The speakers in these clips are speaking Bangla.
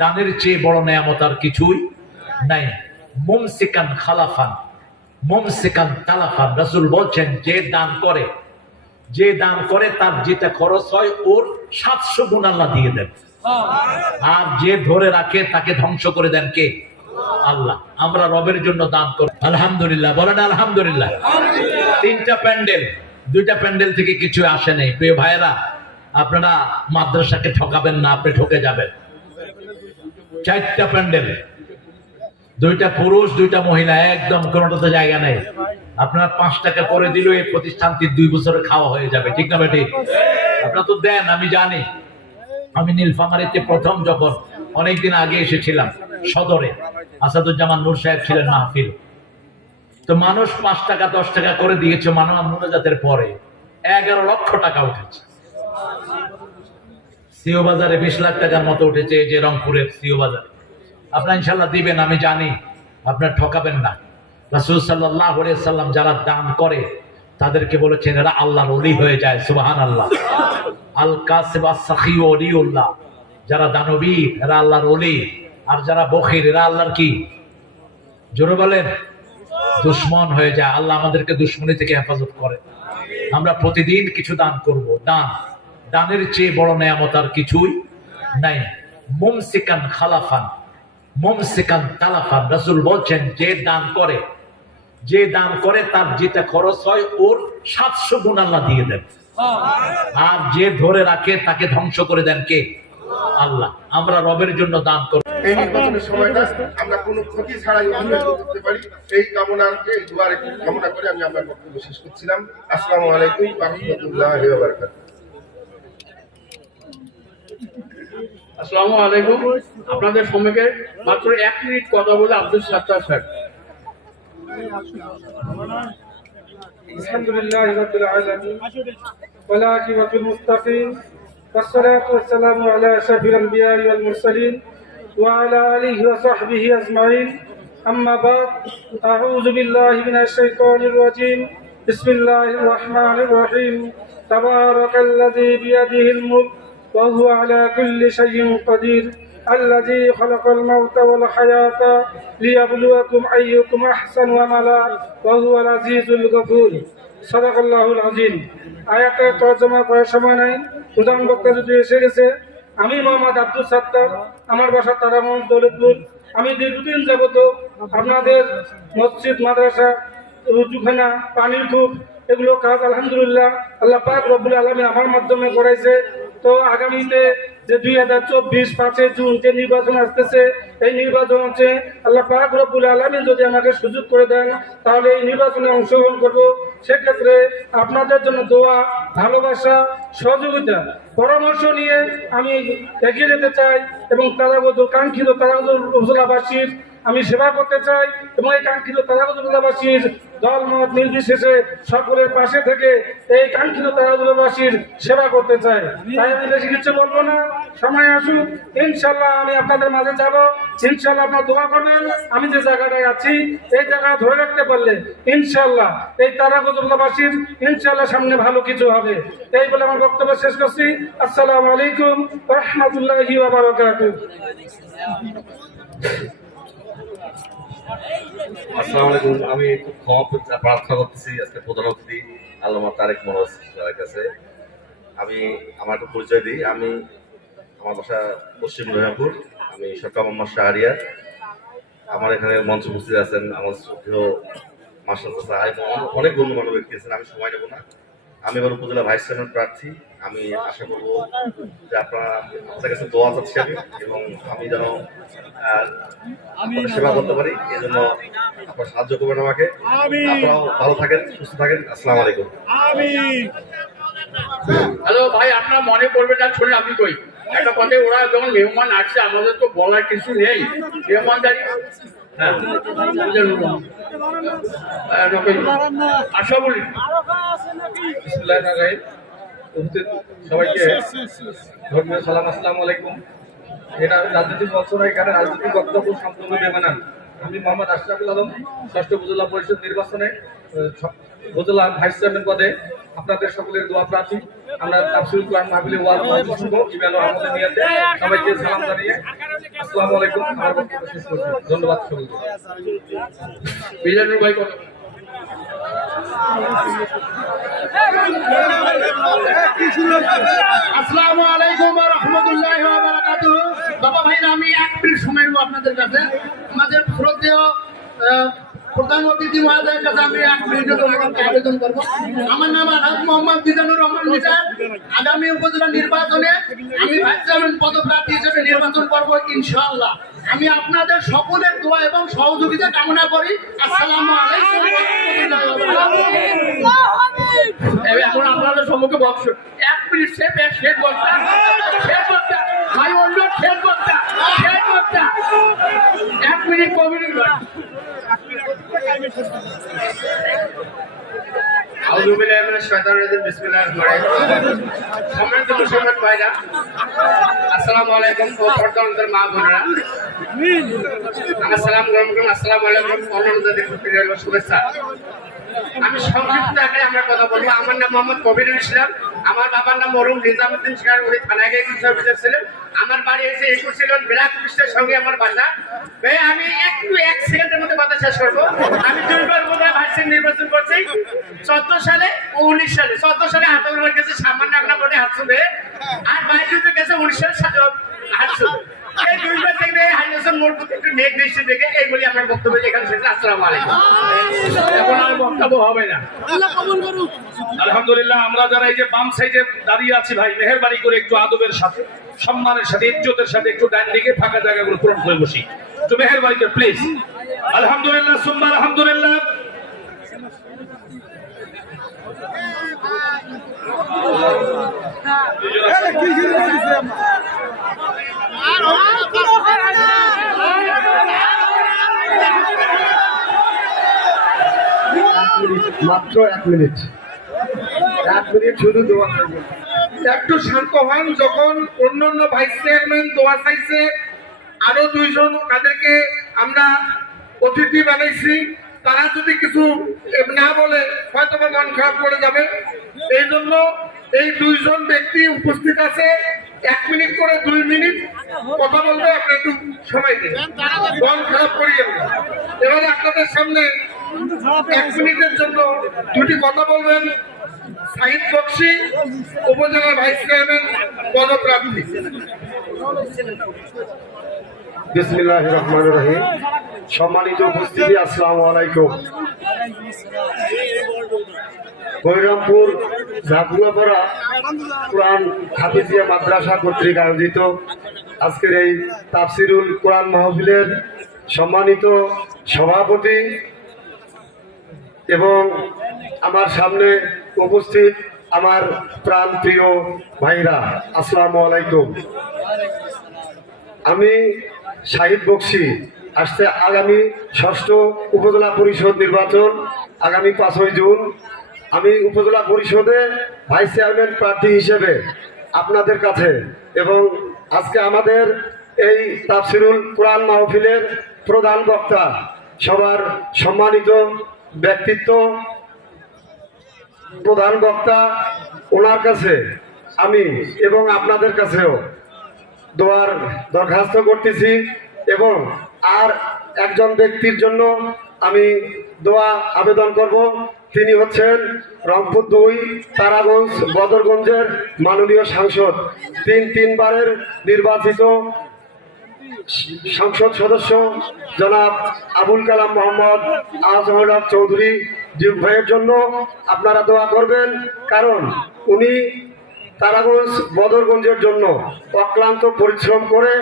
দানের চেয়ে বড় নেয়ামত আর কিছুই নাই। মুমসিকান খালাফান মুমসিকান তালাফান, রাসূল বলছেন যে দান করে তার যেটা খরচ হয় ওর 700 গুণ আল্লাহ দিয়ে দেন। আর যে ধরে রাখে তাকে ধ্বংস করে দেন কে? আল্লাহ। আমরা রবের জন্য দান করি আলহামদুলিল্লাহ, বলেন আলহামদুলিল্লাহ। 3টা প্যান্ডেল, 2টা প্যান্ডেল থেকে কিছু আসে নাই। প্রিয় ভাইয়েরা, আপনারা মাদ্রাসাকে ঠকাবেন না, আপনি ঠকে যাবেন। 4টা প্যান্ডেল, 2টা পুরুষ 2টা মহিলা, একদম কোনোটাতে জায়গা নেই। আপনার 5 টাকা করে দিল এই প্রতিষ্ঠানটি 2 বছরে খাওয়া হয়ে যাবে, ঠিক না বেটি? আপনারা তো দেন, আমি জানি। আমি নীলফামারীতে প্রথম যখন অনেকদিন আগে এসেছিলাম সদরে, আসাদুজ্জামান নূর সাহেব ছিলেন মাহফিল, তো মানুষ 5 টাকা 10 টাকা করে দিয়েছে। মানব মুনাজাতের পরে 11 লক্ষ টাকা উঠেছে। সিও বাজারে 20 লাখ টাকার মতো উঠেছে, যে রংপুরের সিও বাজারে। আপনারা ইনশাল্লাহ দিবেন, আমি জানি। আপনারা ঠকাবেন না। রাসূল সাল্লাল্লাহু আলাইহি সাল্লাম যারা দান করে তাদেরকে বলেছেন এরা আল্লাহর ওলি হয়ে যায়। সুবহানাল্লাহ। আল কাসিব আস-সাখী ওলিউল্লাহ, যারা দানবীর এরা আল্লাহর ওলি, আর যারা বখির এরা আল্লাহর কি? জোরে বলেন, দুশমন হয়ে যায়। আল্লাহ আমাদেরকে দুশমনী থেকে হেফাজত করে। আমরা প্রতিদিন কিছু দান করব। দানের চেয়ে বড় নেয়ামত আর কিছুই নাই। মুমসিকান খালাফান মুমসিকান তালাফান, রাসূল বলছেন যে দান করে তার যেটা খরচ হয় ওর 700 গুণ আল্লাহ দিয়ে দেন। আর যে ধরে রাখে তাকে ধ্বংস করে দেন কে? আল্লাহ। আমরা রবের জন্য দান করব। এই নির্বাচনের সময়টা আমরা কোনো ক্ষতি ছাড়াই অতিবাহিত করতে পারি, এই কামনাকে দুয়ারে কামনা করে আমি আমার বক্তব্য শেষ করছিলাম। আসসালামু আলাইকুম ওয়া রাহমাতুল্লাহি ওয়া বারাকাতুহু। আসসালামু আলাইকুম। আপনাদের সম্মুখে মাত্র 1 মিনিট কথা বলে আব্দুল সাত্তার স্যার। আলহামদুলিল্লাহি রাব্বিল আলামিন ওয়াল আকিবাতুল মুত্তাকিন والصلاة والسلام على أشرف الأنبياء والمرسلين وعلى آله وصحبه أجمعين. أما بعد، أعوذ بالله من الشيطان الرجيم. بسم الله الرحمن الرحيم. تبارك الذي بيده الملك وهو على كل شيء قدير الذي خلق الموت والحياة ليبلوكم أيكم أحسن عملا وهو العزيز الغفور. صدق الله العظيم. আয়াতের তরজমা করার সময় নাই, প্রধান বক্তা যদি এসে গেছে। আমি মোহাম্মদ আব্দুল সাত্তার, আমার বাসা তারাগঞ্জ দৌলতপুর। আমি দীর্ঘদিন যাবত আপনাদের মসজিদ, মাদ্রাসা, রুজুখানা, পানির কূপ, এগুলো কাজ আলহামদুলিল্লাহ আল্লাহ পাক রব্বুল আলামিন আমার মাধ্যমে করাইছে। তো আগামীতে যে 2024 5 জুন যে নির্বাচন আসতেছে, এই নির্বাচন হচ্ছে আল্লাহ পাক রব্বুল আলামিন যদি আমাকে সুযোগ করে দেন তাহলে এই নির্বাচনে অংশগ্রহণ করব। সেক্ষেত্রে আপনাদের জন্য দোয়া, ভালোবাসা, সহযোগিতা, পরামর্শ নিয়ে আমি এগিয়ে যেতে চাই এবং কাঙ্ক্ষিত তারাগঞ্জ উপজেলাবাসীর আমি সেবা করতে চাই এবং এই কাঙ্ক্ষিত তারাগঞ্জ উপজেলাবাসীর দলমত নির্বিশেষে সকলের পাশে থেকে এই কাঙ্ক্ষিত তারাগঞ্জবাসীর সেবা করতে চাই। তাই আমি বেশি কিছু বলবো না, সময় আসুক ইনশাল্লাহ আমি আপনাদের মাঝে যাব। ইনশাল্লাহ আপনার দোয়া করবেন। আমি যে জায়গাটায় আছি এই জায়গায় ধরে রাখতে পারলে ইনশাল্লাহ এই তারাগঞ্জবাসীর ইনশাল্লাহ সামনে ভালো কিছু হবে। এই বলে আমার বক্তব্য শেষ করছি। আসসালামু আলাইকুম ওয়া রাহমাতুল্লাহি ওয়া বারাকাতুহু। আসসালামু আলাইকুম। আমি খুব ক্ষমা প্রার্থনা করতেছি আজকে প্রধান অতিথি আল্লামা তারেক মনোজ স্যারের কাছে। আমি আমার একটু পরিচয় দিই। আমার বাসা পশ্চিম রহিমপুর। আমি সরকার মোহাম্মদ শাহরিয়ার। আমার এখানে মঞ্চ উপস্থিত আছেন আমার শ্রদ্ধেয় মার্শাল সাহেব, অনেক গণ্যমান্য ব্যক্তি আছেন। আমি সময় নেব না। আমি এবার উপজেলা ভাইস চেয়ারম্যান প্রার্থী। আমি আশা করবো যে আপনাদের কাছে দোয়া চাচ্ছি আমি, এবং আমি যেন সেবা করতে পারি। এই জন্য আপনারা সাহায্য করবেন আমাকে। আপনারাও ভালো থাকেন, সুস্থ থাকেন। আসসালামু আলাইকুম। হ্যালো ভাই, আপনারা মনে করবেন না, শুনে আমি কই একটা কথা। ওরা যখন মেহমান আসছে আমাদের তো বলার কিছু নেই। মেহমানদারি আশা বলি সবাইকে ধর্মীয় সালাম, আসসালামু আলাইকুম। এটা রাজনৈতিক বছর, এখানে রাজনৈতিক বক্তব্য সম্পূর্ণ বেমানান। আমি মোহাম্মদ আশরাফুল আলম, 6ষ্ঠ উপজেলা পরিষদ নির্বাচনে উপজেলা ভাইস চেয়ারম্যান পদে আপনাদের সকলের দোয়া প্রার্থী। আমরা তাফসীরুল কোরআন মাহফিলে ওয়াজ মাহফিল শুনবো। ইমাম আহমদ নিয়াতে সবাইকে সালাম জানিয়ে আসসালামু আলাইকুম। আমার বক্তব্য শেষ করছি। ধন্যবাদ সকলকে। মিজানুর ভাই কথা আসসালামু আলাইকুম ওয়া রাহমাতুল্লাহি ওয়া বারাকাতুহু। বাবা ভাইরা, আমি এক মিনিট সময় নেব আপনাদের কাছে। আমাদের শ্রদ্ধেয় প্রধান অতিথি মহোদয়ের কাছে আমি এক মিনিটের জন্য আবেদন করব। আমার নাম আলহাজ মোহাম্মদ মিজানুর রহমান মিজান। আগামী উপজেলা নির্বাচনে আমি ভাইস চেয়ারম্যান পদপ্রার্থী হিসেবে নির্বাচন করব ইনশাআল্লাহ। আমি আপনাদের সকলের দোয়া এবং সহযোগিতা কামনা করি। আসসালামু আলাইকুম ওয়া রাহমাতুল্লাহি ওয়া বারাকাতুহু। এখন আপনাদের সম্মুখে বক্স 1 মিনিট শেষ বক্তা ভাই অন্য শেষ বক্তা 1 মিনিট কমিটি আসসালামু আলাইকুম মা বোনেরা, আমার সালাম গ্রহণ করুন। আসসালামু আলাইকুম, অন্যান্য শুভেচ্ছা। আমি সংক্ষিপ্ত আকারে আমরা কথা বলবো। আমার নাম মোহাম্মদ কবিরুল ইসলাম। আমার বাবার নাম মরহুম নিজামুদ্দিন শিকার, উনি থানায় গিয়ে কিছু অফিসার ছিলেন। আমার বাড়ি এসে 21 ছিল ব্ল্যাক লিস্টের সঙ্গে আমার বাসা। আমি একটু 1 সেকেন্ডের মধ্যে কথা শেষ করবো। আমি 2 বার বোধহয় ভাইস নির্বাচন করছি, 14 সালে ও 19 সালে। 14 সালে হাতগুলোর কাছে সামান্য আপনার ভোটে হাত ছুঁবে, আর 22 কাছে 19 সালে হাত ছুঁবে। এই 2 বার দেখবে হাইলেশন মোড় প্রতি একটু নেক দৃষ্টি দেখে এই বলি আমার বক্তব্য এখানে শেষ। আসসালামু আলাইকুম। এখন আর বক্তব্য হবে না। আলহামদুলিল্লাহ, আমরা যারা এই যে বাম সাইডে দাঁড়িয়ে আছি ভাই, মেহেরবানি করে একটু আদবের সাথে, সম্মানের সাথে, ইজ্জতের সাথে একটু ডান দিকে ফাঁকা জায়গাগুলো পূরণ করে বসি। একটু মেহেরবানি করে প্লিজ। আলহামদুলিল্লাহ, সুম্মা আলহামদুলিল্লাহ। মাত্র 1 মিনিট শুধু দোয়া করবো। একটু শান্ত হন। যখন অন্যান্য ভাইস চেয়ারম্যান দোয়া চাইছে, আরো 2 জন তাদেরকে আমরা অতিথি বানাইছি, তারা যদি কিছু না বলে হয়তো বা মন খারাপ করে যাবে। এই জন্য এই 2 জন ব্যক্তি উপস্থিত আছে, 1 মিনিট করে 2 মিনিট কথা বলবে। আপনি একটু সময় দিন, মন খারাপ করিয়ে দেবেন। এবারে আপনাদের সামনে 1 মিনিটের জন্য 2টি কথা বলবেন সাহিদ বক্সি, উপজেলা ভাইস চেয়ারম্যান পদপ্রার্থী। বিসমিল্লাহির রহমানির রহিম। সম্মানিত উপস্থিতি, আসসালামু আলাইকুম। বৈরামপুর ঝাকুয়াপাড়া কোরআন হাফিজিয়া মাদ্রাসা কর্তৃক আয়োজিত আজকের এই তাফসিরুল কোরআন মাহফিলের সম্মানিত সভাপতি এবং আমার সামনে উপস্থিত আমার প্রাণ প্রিয় ভাইরা, আসসালামু আলাইকুম। আমি শাহিদ বক্সি। আসছে আগামী 6ষ্ঠ উপজেলা পরিষদ নির্বাচন, আগামী 5ই জুন। আমি উপজেলা পরিষদে ভাইস চেয়ারম্যান প্রার্থী হিসেবে আপনাদের কাছে, এবং আজকে আমাদের এই তাফসিরুল কোরআন মাহফিলের প্রধান বক্তা, সবার সম্মানিত ব্যক্তিত্ব প্রধান বক্তা, ওনার কাছে আমি এবং আপনাদের কাছেও দোয়ার দরখাস্ত করতেছি। এবং আর একজন ব্যক্তির জন্য আমি দোয়া আবেদন করব। তিনি হচ্ছেন রংপুর 2 তারাগঞ্জ বদরগঞ্জের মাননীয় সাংসদ, 3 বারের নির্বাচিত সংসদ সদস্য জনাব আবুল কালাম মোহাম্মদ আজমল হক চৌধুরী জিউ ভাইয়ের জন্য আপনারা দোয়া করবেন। কারণ উনি তারাগঞ্জ বদরগঞ্জের জন্য অক্লান্ত পরিশ্রম করে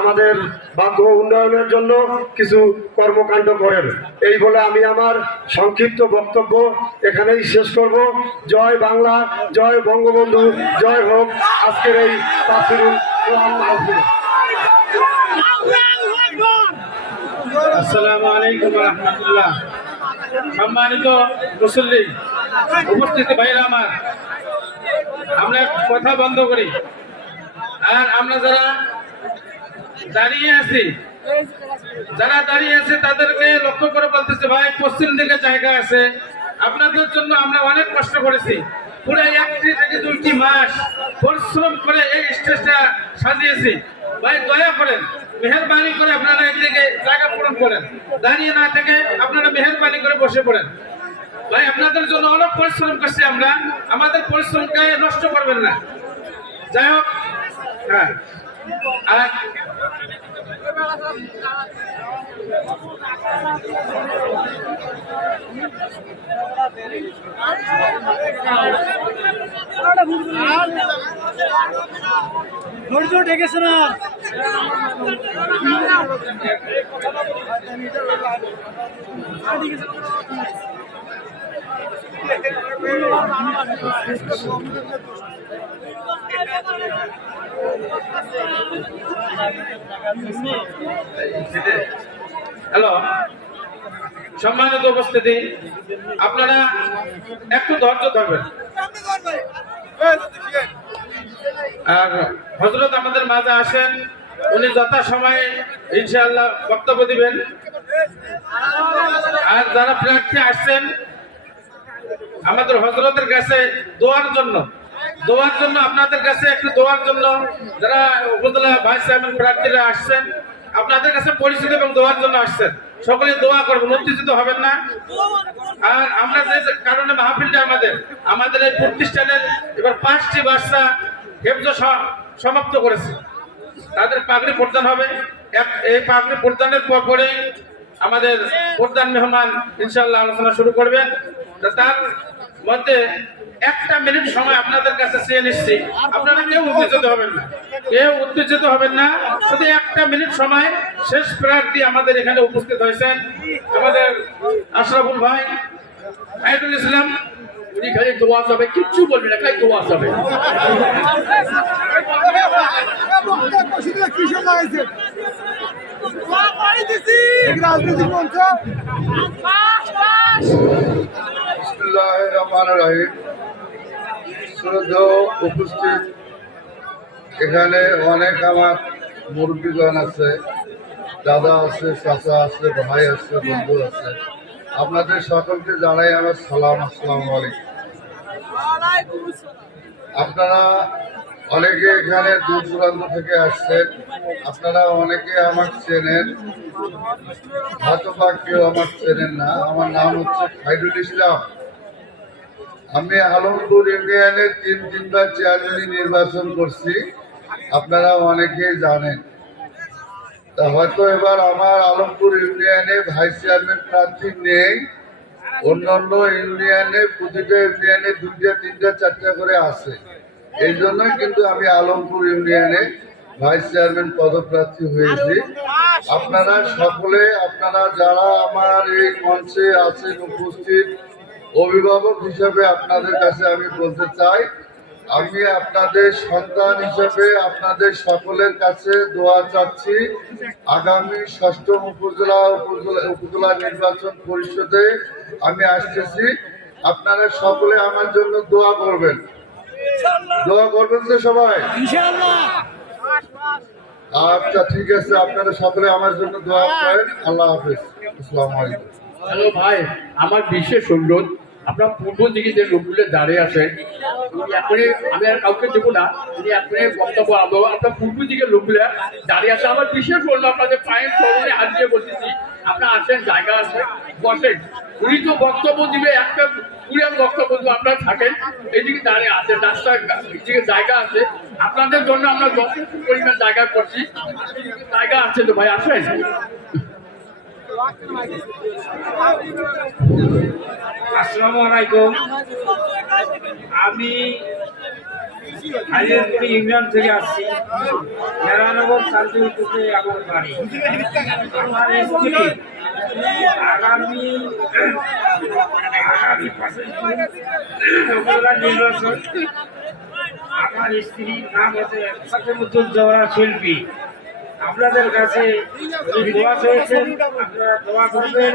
আমাদের ভাগ্য উন্নয়নের জন্য কিছু কর্মকাণ্ড করেন। এই বলে আমি আমার সংক্ষিপ্ত বক্তব্য এখানেই শেষ করব। জয় বাংলা, জয় বঙ্গবন্ধু, জয় হোক আজকের এই তাফসিরুল কোরআন মাহফিল। আসসালামু আলাইকুম ওয়া রাহমাতুল্লাহ। সম্মানিত মুসল্লি, উপস্থিত ভাইরা আমার, আমরা কথা বন্ধ করি। আর আমরা যারা দাঁড়িয়ে আছি তাদেরকে লক্ষ্য করে বলতেছে, ভাই পশ্চিম দিকে জায়গা আছে, আপনাদের জন্য আমরা অনেক কষ্ট করেছি। পুরো 1 থেকে 2টি মাস পরিশ্রম করে এই স্টেজটা সাজিয়েছি। ভাই দয়া করেন, মেহেরবানি করে আপনারা একদিকে জায়গা পূরণ করেন, দাঁড়িয়ে না থেকে আপনারা মেহেরবানি করে বসে পড়েন। ভাই আপনাদের জন্য অনেক পরিশ্রম করছি আমরা, আমাদের পরিশ্রমকে নষ্ট করবেন না। যাই হোক, হ্যাঁ, আর ধৈর্য ঠেকেছে না। হ্যালো, সম্মানিত উপস্থিতি, আপনারা একটু ধৈর্য ধরবেন। আর হযরত আমাদের মাঝে আসেন, উনি যথাসময়ে ইনশাআল্লাহ বক্তব্য দিবেন। আর যারা প্রার্থী আসছেন আমাদের হযরতের কাছে দোয়ার জন্য আপনাদের কাছে একটু দোয়ার জন্য, যারা উপজেলা ভাইস চেয়ারম্যান প্রার্থীরা আসছেন আপনাদের কাছে পরিচিত এবং দোয়ার জন্য আসছেন, সকলে দোয়া করবেন, উত্তেজিত হবেন না। আর আমরা যে কারণে মাহফিলটা আমাদের এই প্রতিষ্ঠানের এবার 5টি বাচ্চা হেফজ সমাপ্ত করেছে, তাদের পাগড়ি প্রদান হবে। এই পাগড়ি প্রদানের পরে আমাদের প্রধান মেহমান ইনশাআল্লাহ আলোচনা শুরু করবেন। তার মধ্যে 1 মিনিট সময় আপনাদের কাছে চেয়ে নিচ্ছি, আপনারা কেউ উত্তেজিত হবেন না, শুধু 1 মিনিট সময়। শেষ প্রার্থী আমাদের এখানে উপস্থিত হয়েছেন আমাদের আশরাফুল ভাই আইদুল ইসলাম, উনি খালি দোয়া যাবে, কিচ্ছু বলবে না, খালি দোয়া যাবে। বিসমিল্লাহির রহমানির রহিম। উপস্থিত এখানে অনেক আমার মুরব্বীগণ আছে, দাদা আছে, চাচা আছে, ভাই আছে, বন্ধু আছে। আপনাদের সকলকে জানাই আমার সালাম, আসসালামু আলাইকুম। আপনারা অনেকে এখানে দূর দূরান্ত থেকে আসছেন, আপনারা অনেকে আমার চেনেন, হয়তো বা কেউ আমার চেনেন না। আমার নাম হচ্ছে খাইরুল ইসলাম। আমি আলমপুর ইউনিয়নের 3বার চেয়ারম্যান নির্বাচন করছি, আপনারা অনেকেই জানেন। তা হয়তো এবার আমার আলমপুর ইউনিয়নে ভাইস চেয়ারম্যান প্রার্থী নেই, অন্যান্য ইউনিয়নে প্রতিটা ইউনিয়নে 2টা 3টা 4টা করে আছে। এই জন্যই কিন্তু আমি আলমপুর ইউনিয়নে ভাইস চেয়ারম্যান পদপ্রার্থী হয়েছি। আপনারা সকলে, আপনারা যারা আমার এই মঞ্চে আছেন উপস্থিত, অভিভাবক হিসেবে আপনাদের কাছে আমি বলতে চাই, আমি আপনাদের সন্তান হিসেবে আপনাদের সকলের কাছে দোয়া চাচ্ছি। আগামী 6ম উপজেলা নির্বাচন পরিষদে আমি আসতেছি, আপনারা সকলে আমার জন্য দোয়া করবেন। দোয়া করবেন তো সবাই? আচ্ছা, ঠিক আছে, আপনারা সকলে আমার জন্য দোয়া করেন। আল্লাহ হাফেজ, আসসালামু আলাইকুম। হ্যালো ভাই, আমার বিশেষ অনুরোধ, আপনার পূর্ব দিকে যে লোকগুলো দাঁড়িয়ে আছেন, এখনই আমি আর কাউকে দেবো না, উনি এখনই বক্তব্য আনবো। আপনার পূর্ব দিকে লোকগুলো দাঁড়িয়ে আছে, আমার বিশেষ অনুরোধ, আপনাদের পায়ের চরণে হাত দিয়ে বলতেছি, আপনার আসেন, জায়গা আছে, বসেন। উনি তো বক্তব্য দিবে, একটা পুরিয়ান বক্তব্য আপনারা থাকেন, এইদিকে দাঁড়িয়ে আছেন, রাস্তার দিকে জায়গা আছে, আপনাদের জন্য আমরা যথেষ্ট পরিমাণ জায়গা করছি, জায়গা আছে তো ভাই, আসেন। আসসালামু আলাইকুম। আমি হাইলাকান্দি ইউনিয়ন থেকে আসছি, মেরানগর শান্তিপুরে আমার বাড়ি। আমার স্ত্রী আগামী 5 উপজেলা নির্বাচন, আমার স্ত্রীর নাম হচ্ছে ফাতেমুজ্জামান শিল্পী। আপনাদের কাছে দোয়া চেয়েছেন, আপনারা দোয়া করবেন,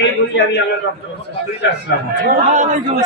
এই বলি আমি আমার বক্তব্য শেষ করছি। আসসালামু আলাইকুম।